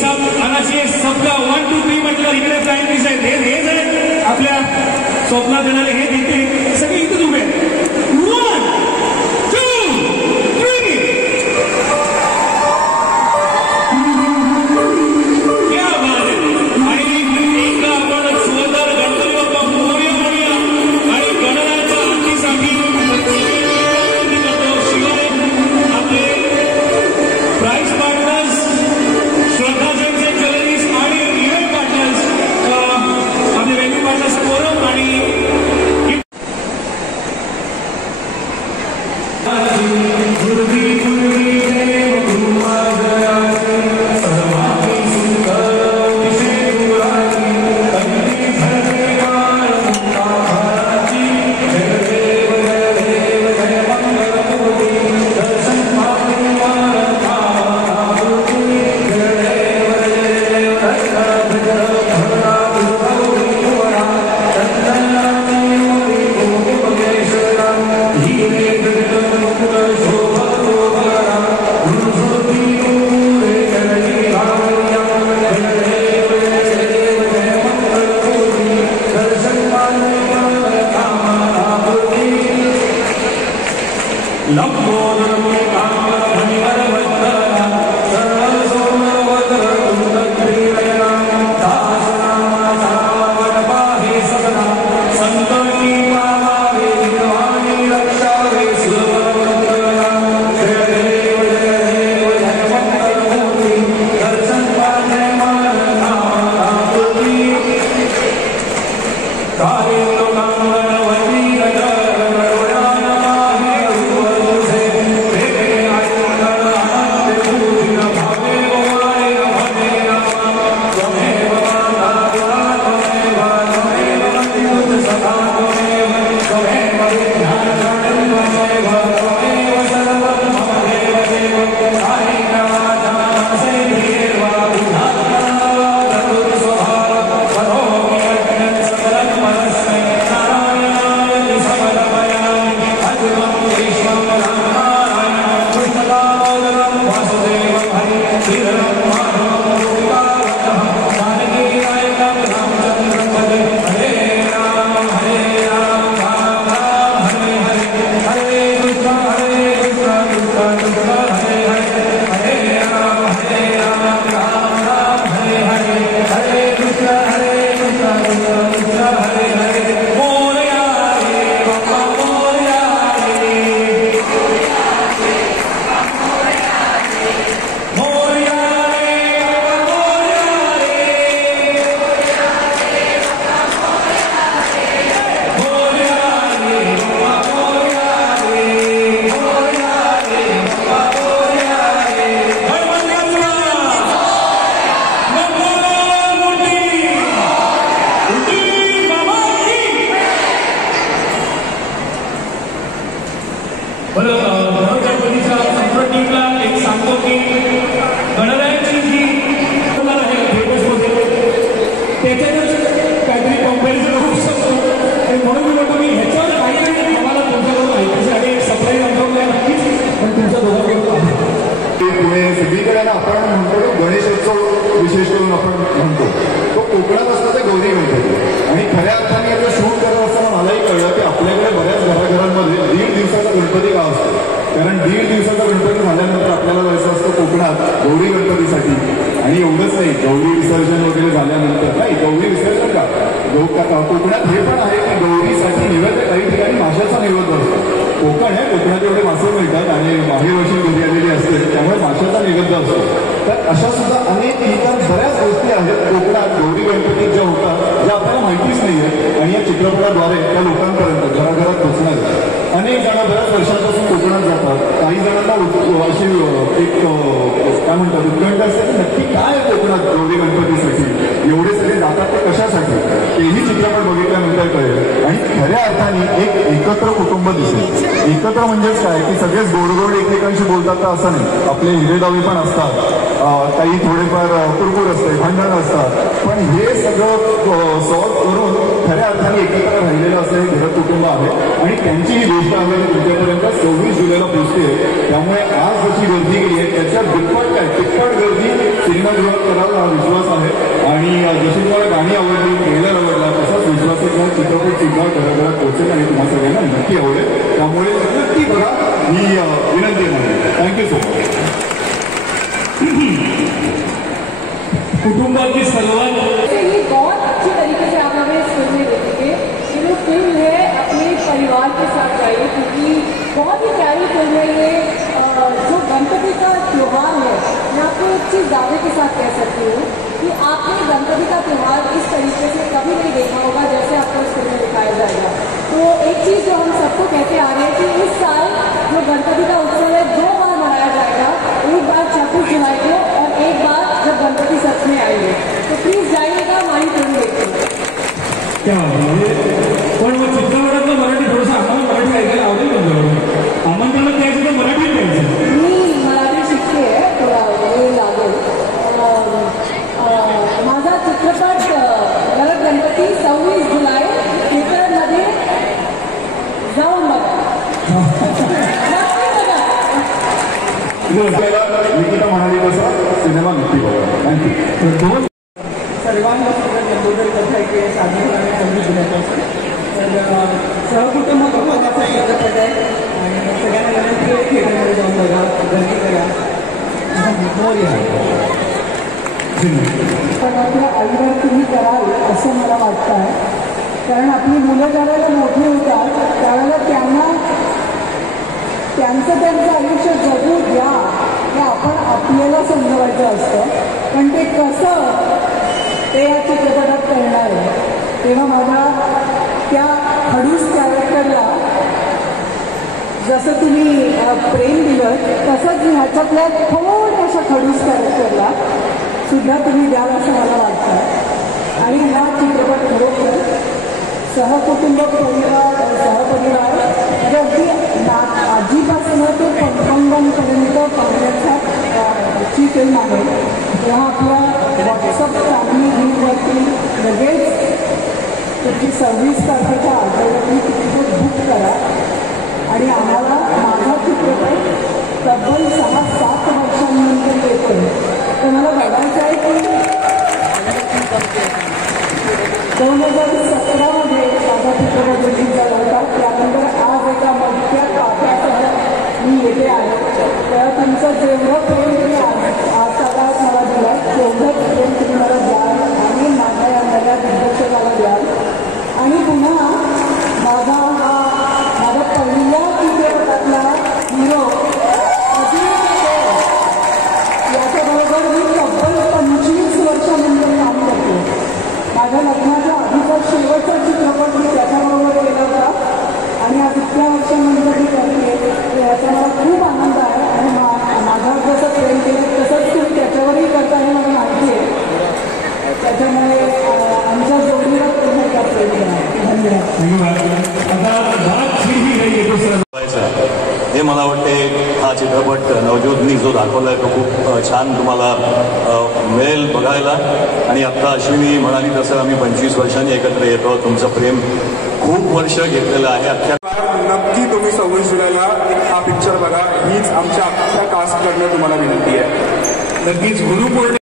साथ आना चाहिए सबका 1 2 3 म्हटलं इकडे फ्लाइंग फिश आहेत हे जे आपल्या स्वप्नात येणारे हे देते सगळे इथेच उभे आहेत 1 2 3 क्या बात आहे आणि एकदा आपण सुंदर गणपती बाप्पा मोरया म्हणूया आणि गणरायाच्या आरतीसाठी आपले प्राइस पार्टनर्स श्रद्धा जैनचे ज्वेलरीज आणि इव्हेंट पार्टनर्स आपले वेन्यू पार्टनर्स कोरम आणि विशेष करून आपण म्हणतो तो कोकणात असतो ते गौरी गणपती आणि खऱ्या अर्थाने आता शूट करत असताना मलाही कळलं की आपल्याकडे बऱ्याच घराघरांमध्ये 1.5 दिवसाचा गणपती का असतो कारण 1.5 दिवसाचा गणपती झाल्यानंतर आपल्याला जायचं असतं कोकणात गौरी गणपतीसाठी आणि एवढंच नाही गौरी विसर्जन वगैरे झाल्यानंतर नाही गौरी विसर्जन का कोकणात हे पण आहे की गौरीसाठी नैवेद्य काही ठिकाणी माशाचा नैवेद्य असतो कोकण आहे कोकणात एवढे मासे मिळतात आणि बाहेरवशी घरी आलेली असते त्यामुळे माशाचा नैवेद्य असतो तर अशा सुद्धा अनेक इतर बऱ्याच गोष्टी आहेत कोकणात गौरी गणपती ज्या होतात ज्या आपल्याला माहितीच नाही आहे आणि या चित्रपटाद्वारे त्या लोकांपर्यंत घराघरात पोचणार अनेक जण बऱ्याच वर्षांपासून कोकणात जातात काही जणांना अशी एक काय म्हणतात उत्कंठ असते की नक्की काय आहे कोकणात गौरी गणपतीसाठी एवढे सगळे जातात ते कशासाठी तेही चित्रपट बघितल्यानंतर कळेल आणि खऱ्या अर्थाने एक एकत्र कुटुंब दिसेल एकत्र म्हणजेच काय की सगळेच गोडगोड एकमेकांशी बोलतात तर असं नाही आपले हिरेदावे पण असतात काही थोडेफार कुरकुर असते भांडण असतात पण हे सगळं सॉल्व्ह करून खऱ्या अर्थाने एकत्र राहिलेलं असं हे घर कुटुंब आहे आणि त्यांची ही गोष्ट आहे तुमच्यापर्यंत 26 जुलैला पोहोचते त्यामुळे आज जशी गर्दी केली आहे त्याच्या दुप्पट काय तिप्पट गर्दी सिनेमागृहात कराल हा विश्वास आहे. आणि जशी तुम्हाला गाणी आवडली, ट्रेलर आवडला, तसाच विश्वास आहे की चित्रपट सुद्धा घराघरात पोहोचेल आणि तुम्हाला सगळ्यांना नक्की आवडेल. त्यामुळे नक्की बघा ही विनंती आहे. Thank you so much. कुटुंबाची सर्वात ये बहुत अच्छी तरीके से आप हमें इस फिल्म में देखेंगे. ये जो फिल्म है अपने परिवार के साथ जाइए, क्योंकि बहुत ही प्यारी फिल्म है ये. जो गणपति का त्यौहार है, मैं आपको एक चीज़ दावे के साथ कह सकती हूँ कि आपने गणपति का त्यौहार इस तरीके से कभी नहीं देखा होगा जैसे आपको इस फिल्म में दिखाया जाएगा. तो एक चीज़ जो हम सबको कहते आ रहे हैं कि इस साल जो गणपति का उत्सव है 2 बार मनाया जाएगा. एक बार 26 जुलाई को और एक बार जब गणपति सच में आएंगे. तो प्लीज जाइएगा, हमारी फिल्म देखिए. क्या म्हणजे पण मग चित्रपटातलं मराठी थोडंसं आम्हाला मराठी ऐकायला आवडेल तुमच्याकडून. आमंत्रण द्यायचं तर मराठीत द्यायचं. मी मराठी शिकते आहे, थोडा वेळ लागेल. माझा चित्रपट गणक गणपती 26 जुलै थिएटरमध्ये जाऊन बघा. नक्की बघा. निकिता म्हणाली तसा सिनेमा नक्की बघा. थँक्यू. सर्वांना सुद्धा लंबोदर कथा इथे साधूपणाने संधी दिल्यापासून तर सहकुटुंब महत्त्वाचा चित्रपट आहे आणि सगळ्यांना विनंती आहे थिएटरमध्ये जाऊन बघा, गर्दी करा. पण आपल्या आईवर तुम्ही कराल असं मला वाटतं आहे. कारण आपली मुलं ज्यावेळेला मोठी होतात त्यावेळेला त्यांचं आयुष्य जगू द्या हे आपण आपल्याला समजवायचं असतं. पण ते कसं ते या चित्रपटात करणार आहे. तेव्हा माझ्या त्या खडूस कॅरेक्टरला जसं तुम्ही प्रेम दिलं तसंच ह्याच्यातल्या थोड्याशा खडूस कॅरेक्टरला सुद्धा तुम्ही द्याल असं मला वाटतं. आणि हा चित्रपट खरोखर सहकुटुंब सहपरिवार म्हणजे अगदी आजीपासून ते पंगंपर्यंत पाहण्याची फिल्म आहे. तेव्हा आपल्या व्हॉट्सअप फॅमिली ग्रुपवरती लगेच त्याची 26 तारखेच्या आठवड्यातली तिकीट बुक करा. आणि आम्हाला माझा चित्रपट तब्बल 6-7 वर्षांनंतर येतो. तर मला बघायचं आहे की 2017मध्ये माझा चित्रपट रिलीज झाला होता. त्यानंतर आज एका मोठ्या ताफ्यासह मी येते आहे. तेव्हा तुमचं जेवढं प्रेम तुम्ही आजच्या काळात मला दिला तेवढंच प्रेम तुम्ही मला द्याल आणि माझ्या या नव्या दिग्दर्शकाला द्याल. आणि पुन्हा माझा पहिल्या चित्रपटातला हिरो याच्याबरोबर मी तब्बल 25 वर्षानंतर काम करते. माझ्या लग्नाच्या आधीचा शेवटचा चित्रपट मी त्याच्याबरोबर केला होता आणि आज इतक्या वर्षानंतर मी करते. याचा मला खूप आनंद आहे. आणि माझ्यावर जसं प्रेम केलं तसंच तुम्ही त्याच्यावरही करता हे मला माहिती आहे. त्याच्यामुळे आमच्या जोडीला तुम्ही करता धन्यवाद. हे मला वाटते हा चित्रपट नवज्योतनी जो दाखवला आहे तो खूप छान तुम्हाला मिळेल बघायला. आणि आत्ता अश्विनी म्हणाली तसं आम्ही 25 वर्षांनी एकत्र येतो. तुमचं प्रेम खूप वर्ष घेतलेलं आहे. अख्ख्या नक्की तुम्ही 26 जुलैला हा पिक्चर बघा. हीच आमच्या अख्ख्या कास्टकडनं तुम्हाला विनंती आहे. नक्कीच गुरुपौर्णिमा